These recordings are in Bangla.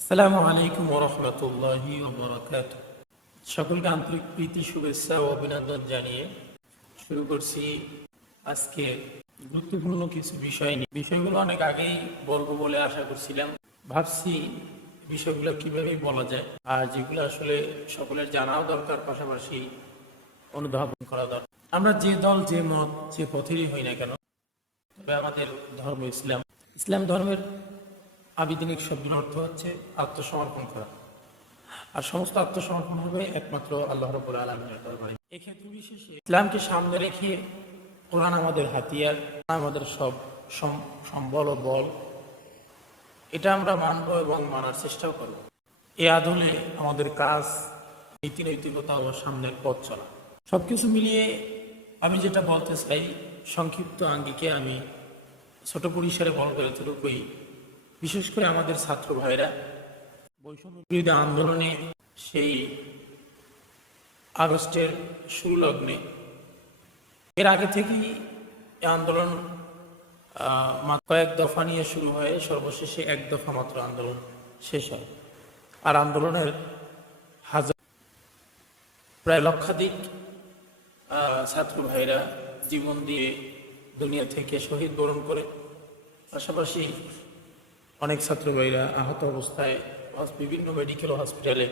আসসালামু আলাইকুম ওয়া রাহমাতুল্লাহি ওয়া বারাকাতুহু। সকলকে আন্তরিক প্রীতি, শুভেচ্ছা ও অভিনন্দন জানিয়ে শুরু করছি আজকে গুরুত্বপূর্ণ কিছু বিষয় নিয়ে। বিষয়গুলো অনেক আগেই বলবো বলে আশা করছিলাম, ভাবছি বিষয়গুলো কিভাবে বলা যায়, আর যেগুলো আসলে সকলের জানাও দরকার, পাশাপাশি অনুধাবন করা দরকার। আমরা যে দল, যে মত, যে পথেরই হই না কেন, তবে আমাদের ধর্ম ইসলাম। ইসলাম ধর্মের আবিধানিক শব্দের অর্থ হচ্ছে আত্মসমর্পণ করা, আর সমস্ত আত্মসমর্পণ হবে একমাত্র আল্লাহ রাব্বুল আলামিনের দরবারে। এক্ষেত্রে বিশেষে ইসলামকে সামনে রেখে কোরআন আমাদের হাতিয়ার, আমাদের সব সম্বল ও বল, এটা আমরা মানব এবং মানার চেষ্টাও করব। এ আদলে আমাদের কাজ, নীতি নৈতিকতা ও সামনের পথ চলা, সবকিছু মিলিয়ে আমি যেটা বলতে চাই, সংক্ষিপ্ত আঙ্গিকে আমি ছোট পরিসরে বলবো এতটুকুই। বিশেষ করে আমাদের ছাত্র ভাইরা বৈষম্য বিরোধী আন্দোলনে সেই আগস্টের শুরু লগ্নে, এর আগে থেকেই এই আন্দোলন কয়েক দফা নিয়ে শুরু হয়ে সর্বশেষে এক দফা মাত্র আন্দোলন শেষ হয়। আর আন্দোলনের প্রায় লক্ষাধিক ছাত্র ভাইরা জীবন দিয়ে দুনিয়া থেকে শহীদ বরণ করে, পাশাপাশি অনেক ছাত্র ভাইরা আহত অবস্থায় বিভিন্ন মেডিকেল হসপিটালে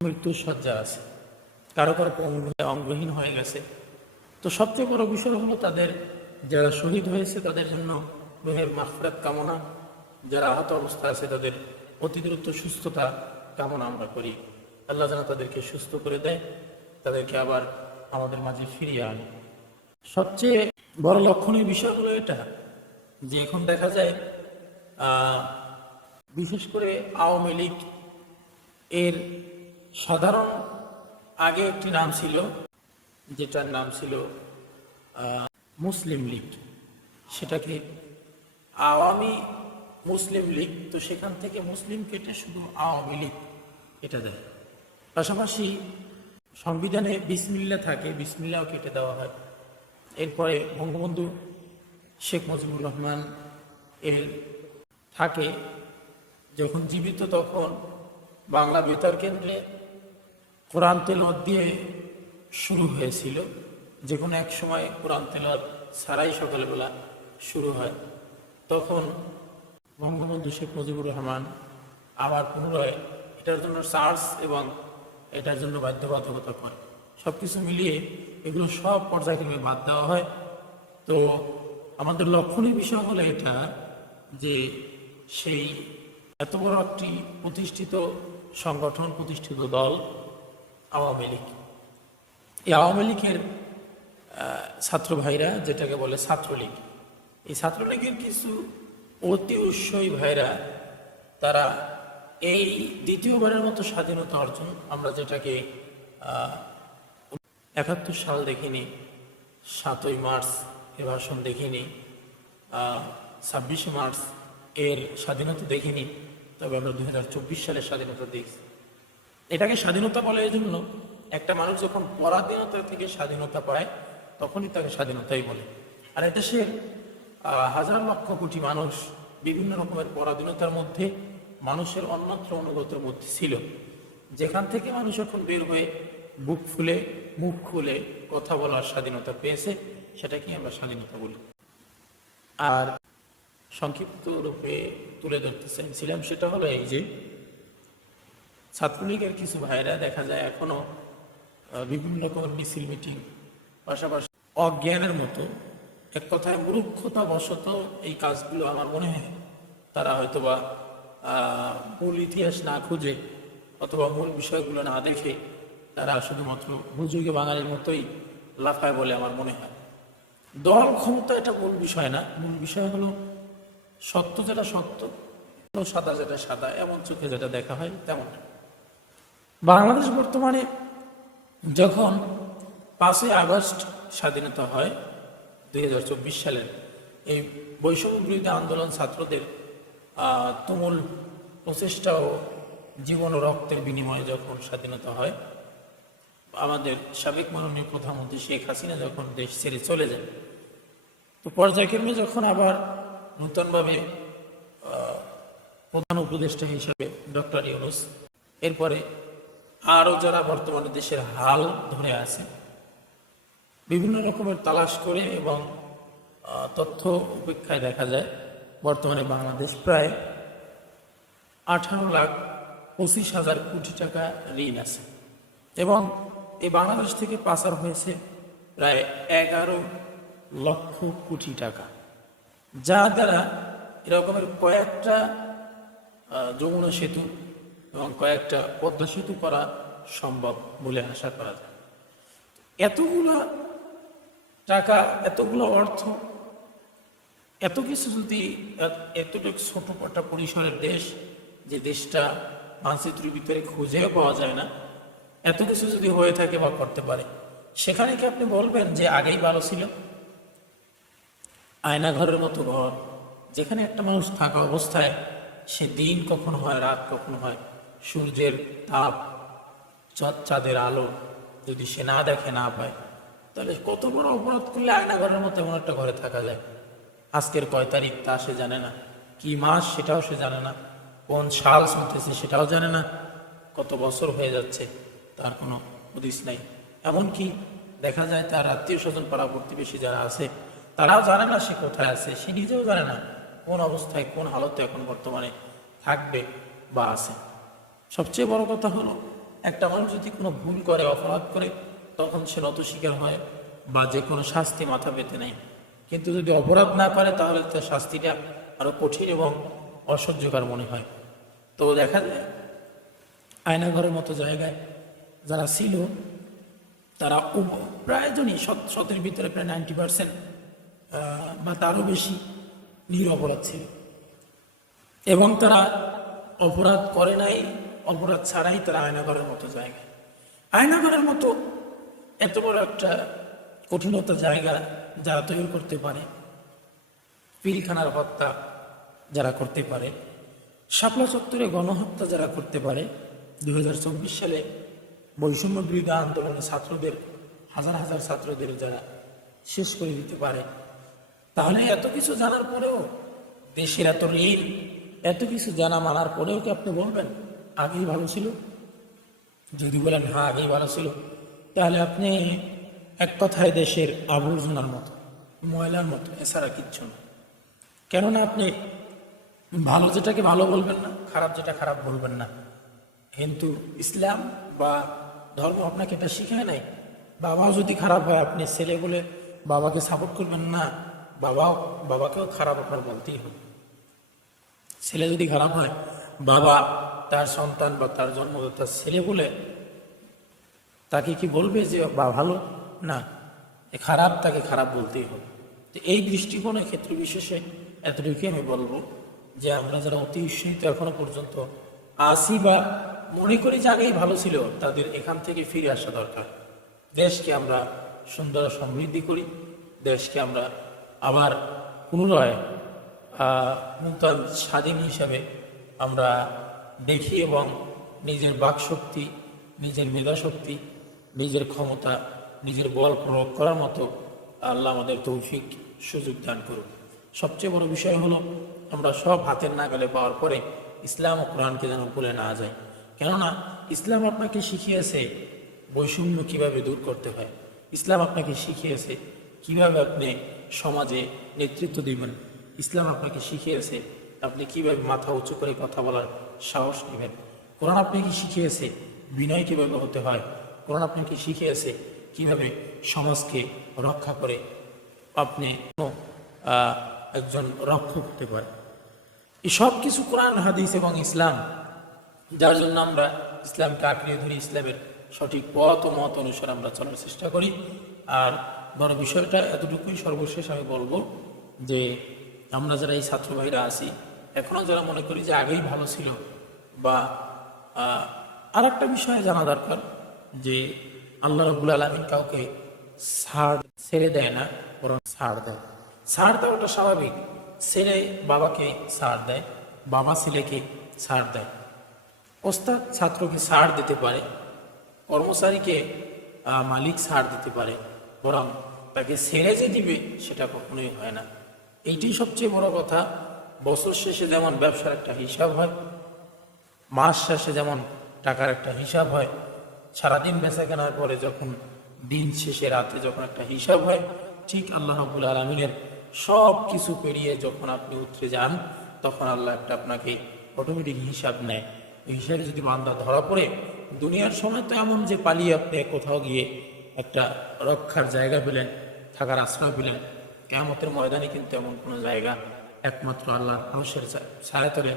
মৃত্যুর শয্যা আছে, কারো কারো অঙ্গহীন হয়ে গেছে। তো সবচেয়ে বড় বিষয় হলো তাদের যারা শহীদ হয়েছে তাদের জন্য রুহের মাগফিরাত কামনা, যারা আহত অবস্থা আছে তাদের অতি দ্রুত সুস্থতা কামনা আমরা করি। আল্লাহ যেন তাদেরকে সুস্থ করে দেয়, তাদেরকে আবার আমাদের মাঝে ফিরিয়ে আনে। সবচেয়ে বড় লক্ষণীয় বিষয় হলো এটা যে এখন দেখা যায় বিশেষ করে আওয়ামী লীগ এর সাধারণ আগে একটি নাম ছিল, যেটার নাম ছিল মুসলিম লীগ, সেটাকে আওয়ামী মুসলিম লীগ, তো সেখান থেকে মুসলিম কেটে শুধু আওয়ামী লীগ এটা দেয়। পাশাপাশি সংবিধানে বিসমিল্লাহ থাকে, বিসমিল্লাহও কেটে দেওয়া হয়। এরপরে বঙ্গবন্ধু শেখ মুজিবুর রহমান এর থাকে যখন জীবিত, তখন বাংলা বেতার কেন্দ্রে কোরআন তেলাওয়াত দিয়ে শুরু হয়েছিল, যে কোনো এক সময় কোরআন তেলাওয়াত ছাড়াই সকালবেলা শুরু হয়। তখন বঙ্গবন্ধু শেখ মুজিবুর রহমান আবার পুনরায় এটার জন্য চার্জ এবং এটার জন্য বাধ্যবাধকতা করে। সব কিছু মিলিয়ে এগুলো সব পর্যায়ক্রমে বাদ দেওয়া হয়। তো আমাদের লক্ষণীয় বিষয় হলো এটা যে সেই এত বড় একটি প্রতিষ্ঠিত সংগঠন, প্রতিষ্ঠিত দল আওয়ামী লীগ, এই আওয়ামী লীগের ছাত্র ভাইরা, যেটাকে বলে ছাত্রলীগ, এই ছাত্রলীগের কিছু অতি উৎসাহী ভাইরা, তারা এই দ্বিতীয়বারের মতো স্বাধীনতা অর্জন, আমরা যেটাকে ৭১ সাল দেখিনি, ৭ই মার্চ এর ভাষণ দেখিনি, ২৬শে মার্চ এর স্বাধীনতা দেখিনি, তবে আমরা ২০২৪ সালের স্বাধীনতা দেখছি। এটাকে স্বাধীনতা বলে এই জন্য, একটা মানুষ যখন পরাধীনতা থেকে স্বাধীনতা পায় তখনই তাকে স্বাধীনতাই বলে। আর এদেশের হাজার লক্ষ কোটি মানুষ বিভিন্ন রকমের পরাধীনতার মধ্যে, মানুষের অন্যত্র অনুগতের মধ্যে ছিল, যেখান থেকে মানুষ এখন বের হয়ে বুক ফুলে মুখ খুলে কথা বলার স্বাধীনতা পেয়েছে, সেটাকেই আমরা স্বাধীনতা বলি। আর সংক্ষিপ্ত রূপে তুলে ধরতে চাইছিলাম সেটা হলো এই যে ছাত্রলীগের কিছু ভাইরা দেখা যায় এখনো বিভিন্ন রকমের মিছিল মিটিং, পাশাপাশি অজ্ঞানের মতো, এক কথায় মূর্খতা বশত এই কাজগুলো আমার মনে হয় তারা হয়তোবা মূল ইতিহাস না খুঁজে অথবা মূল বিষয়গুলো না দেখে তারা শুধুমাত্র হুজুগে বাঙালির মতোই লাফায় বলে আমার মনে হয়। দল ক্ষমতা এটা মূল বিষয় না, মূল বিষয় হলো সত্য যেটা সত্য, সাদা যেটা সাদা, এমন চোখে যেটা দেখা হয় তেমনটা। বাংলাদেশ বর্তমানে যখন ৫ই আগস্ট স্বাধীনতা হয় ২০২৪ সালের, এই বৈষম্য বিরোধী আন্দোলন ছাত্রদের তুমুল প্রচেষ্টা ও জীবন ও রক্তের বিনিময়ে যখন স্বাধীনতা হয়, আমাদের সাবেক মাননীয় প্রধানমন্ত্রী শেখ হাসিনা যখন দেশ ছেড়ে চলে যান, তো পর্যায়ক্রমে যখন আবার নূতনভাবে প্রধান উপদেষ্টা হিসেবে ডক্টর ইউনূস, এরপরে আরও যারা বর্তমানে দেশের হাল ধরে আছে, বিভিন্ন রকমের তালাশ করে এবং তথ্য উপেক্ষায় দেখা যায় বর্তমানে বাংলাদেশ প্রায় 18,25,000 কোটি টাকা ঋণ আছে এবং এই বাংলাদেশ থেকে পাচার হয়েছে প্রায় 11 লক্ষ কোটি টাকা, যা দ্বারা এরকমের কয়েকটা যমুনা সেতু এবং কয়েকটা পদ্মা সেতু করা সম্ভব বলে আশা করা যায়। এতগুলো টাকা, এতগুলো অর্থ, এত কিছু যদি এতটুকু ছোটখাটো পরিসরের দেশ, যে দেশটা মানচিত্রের ভিতরে খুঁজেও পাওয়া যায় না, এত কিছু যদি হয়ে থাকে বা করতে পারে, সেখানে কি আপনি বলবেন যে আগেই ভালো ছিল? আয়নাঘরের মতো ঘর, যেখানে একটা মানুষ থাকা অবস্থায় সে দিন কখনো হয়, রাত কখনো হয়, সূর্যের তাপ, চাঁদের আলো যদি সে না দেখে, না পায়, তাহলে কত বড় অপরাধ করলে আয়নাঘরের মতো এমন একটা ঘরে থাকা যায়? আজকের কয় তারিখ তা সে জানে না, কি মাস সেটাও সে জানে না, কোন সাল চলতেছে সেটাও জানে না, কত বছর হয়ে যাচ্ছে তার কোনো হদিস নাই। এমনকি দেখা যায় তার আত্মীয় স্বজন, পাড়া প্রতিবেশী যারা আছে, তারাও জানে না সে কোথায় আছে, সে নিজেও জানে না কোন অবস্থায়, কোন হালতে এখন বর্তমানে থাকবে বা আছে। সবচেয়ে বড় কথা হলো, একটা মানুষ যদি কোনো ভুল করে, অপরাধ করে, তখন সে নত শিকার হয় বা যে কোনো শাস্তি মাথা পেতে নেয়। কিন্তু যদি অপরাধ না করে, তাহলে তার শাস্তিটা আরো কঠিন এবং অসহ্যকর মনে হয়। তো দেখা যায় আয়নাঘরের মতো জায়গায় যারা ছিল, তারা প্রায়জনই শতের ভিতরে প্রায় 90% বা তারও বেশি নিরপরাধ ছিল এবং তারা অপরাধ করে নাই, অপরাধ ছাড়াই তারা আয়নাঘরের মতো জায়গায়। আয়নাঘরের মতো এত বড় একটা কঠিনতা জায়গা যারা তৈরি করতে পারে, পিলখানার হত্যা যারা করতে পারে, শাপলা চত্বরে গণহত্যা যারা করতে পারে, 2024 সালে বৈষম্য বিরোধী আন্দোলনে ছাত্রদের, হাজার হাজার ছাত্রদের যারা শেষ করে দিতে পারে, তাহলে এত কিছু জানার পরেও, দেশের এত ঋণ, এত কিছু জানা মানার পরেও কি আপনি বলবেন আগেই ভালো ছিল? যদি বলেন হ্যাঁ আগেই ভালো ছিল, তাহলে আপনি এক কথায় দেশের আবর্জনার মতো, ময়লার মতো, এছাড়া কিচ্ছু না। কেননা আপনি ভালো যেটাকে ভালো বলবেন না, খারাপ যেটা খারাপ বলবেন না। কিন্তু ইসলাম বা ধর্ম আপনাকে এটা শিখায় নাই। বাবাও যদি খারাপ হয়, আপনি ছেলে বলে বাবাকে সাপোর্ট করবেন না, বাবাকেও খারাপ আপনার বলতেই হবে। ছেলে যদি খারাপ হয়, বাবা তার সন্তান বা তার জন্মদাতার ছেলে বলে তাকে কি বলবে যে বা ভালো না, খারাপ, তাকে খারাপ বলতেই হবে। তো এই দৃষ্টিকোণের ক্ষেত্র বিশেষে এতটুকুই আমি বলবো যে আমরা যারা অতি উৎসাহিত এখনো পর্যন্ত আসি বা মনে করি যে আগেই ভালো ছিল, তাদের এখান থেকে ফিরে আসা দরকার। দেশকে আমরা সুন্দর সমৃদ্ধি করি, দেশকে আমরা আবার পুনরায় নূতন স্বাধীন হিসাবে আমরা দেখি এবং নিজের বাকশক্তি, নিজের মেধাশক্তি, নিজের ক্ষমতা, নিজের বল প্রয়োগ করার মতো আল্লাহ আমাদের তৌফিক সুযোগ দান করুন। সবচেয়ে বড় বিষয় হলো, আমরা সব হাতের নাগালে পাওয়ার পরে ইসলাম ও কোরআনকে যেন ভুলে না যায়। কেননা ইসলাম আপনাকে শিখিয়েছে বৈষম্য কিভাবে দূর করতে হয়, ইসলাম আপনাকে শিখিয়েছে কিভাবে আপনি সমাজে নেতৃত্ব দিবেন, ইসলাম আপনাকে শিখিয়েছে আপনি কিভাবে মাথা উঁচু করে কথা বলার সাহস নেবেন। কোরআন আপনাকে শিখিয়েছে বিনয় কিভাবে হতে হয়, কোরআন আপনাকে শিখিয়েছে কিভাবে সমাজকে রক্ষা করে আপনি একজন রক্ষক হতে পারে। এই সব কিছু কোরআন, হাদিস এবং ইসলাম, যার জন্য আমরা ইসলামকে আঁকড়ে ধরি, ইসলামের সঠিক পথ ও মত অনুসারে আমরা চলার চেষ্টা করি। আর বড় বিষয়টা এতটুকুই, সর্বশেষ আমি বলবো যে আমরা যারা এই ছাত্র ভাইরা আছি, এখনও যারা মনে করি যে আগেই ভালো ছিল, বা আর একটা বিষয় জানা দরকার যে আল্লাহ রাব্বুল আলামিন কাউকে ছেড়ে দেয় না, বরং ছাড় দেয়। ছাড় দেওয়াটা স্বাভাবিক। ছেলে বাবাকে ছাড় দেয়, বাবা ছেলেকে ছাড় দেয়, ওস্তাদ ছাত্রকে ছাড় দিতে পারে, কর্মচারীকে মালিক ছাড় দিতে পারে, বরং তাকে ছেড়ে যে দিবে সেটা কখনোই হয় না। এইটাই সবচেয়ে বড় কথা বছর শেষে যেমন ব্যবসার একটা হিসাব হয়, মাস শেষে যেমন টাকার একটা হিসাব হয়, সারাদিন বেচা কেনার পরে যখন দিন শেষে রাতে যখন একটা হিসাব হয়, ঠিক আল্লাহ রাব্বুল আলামিনের সব কিছু পেরিয়ে যখন আপনি উতরে যান, তখন আল্লাহ একটা আপনাকে অটোমেটিক হিসাব নেয়। এই হিসাবে যদি বান্দা ধরা পড়ে, দুনিয়ার সময় তো এমন যে পালিয়ে আপনি কোথাও গিয়ে একটা রক্ষার জায়গা পেলেন, থাকার আশ্রয় পেলেন, কিয়ামতের ময়দানে কিন্তু এমন কোনো জায়গা একমাত্র আল্লাহর আরশের ছায়াতলে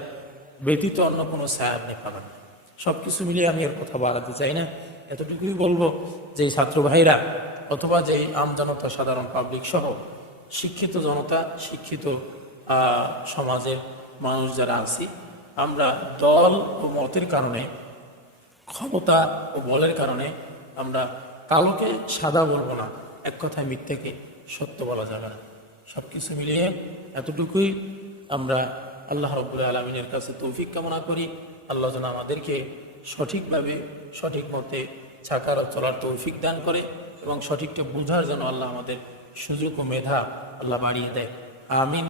ব্যতীত অন্য কোনো ছায়া আপনি পাবেন না। সব কিছু মিলিয়ে আমি এর কথা বাড়াতে চাই না, এতটুকুই বলবো যে ছাত্র ভাইরা অথবা যে আমজনতা, সাধারণ পাবলিক সহ শিক্ষিত জনতা, শিক্ষিত সমাজের মানুষ যারা আছি, আমরা দল ও মতের কারণে, ক্ষমতা ও বলের কারণে আমরা কালোকে সাদা বলবো না, এক কথায় মিথ্যাকে সত্য বলা যাবে না। সব কিছু মিলিয়ে এতটুকুই আমরা আল্লাহ রাব্বুল আলামিনের কাছে তৌফিক কামনা করি। আল্লাহ যেন আমাদেরকে সঠিকভাবে সঠিক মতে থাকার ও চলার তৌফিক দান করে এবং সঠিকটা বোঝার জন্য আল্লাহ আমাদের সুযোগ ও মেধা আল্লাহ বাড়িয়ে দেয়। আমিন।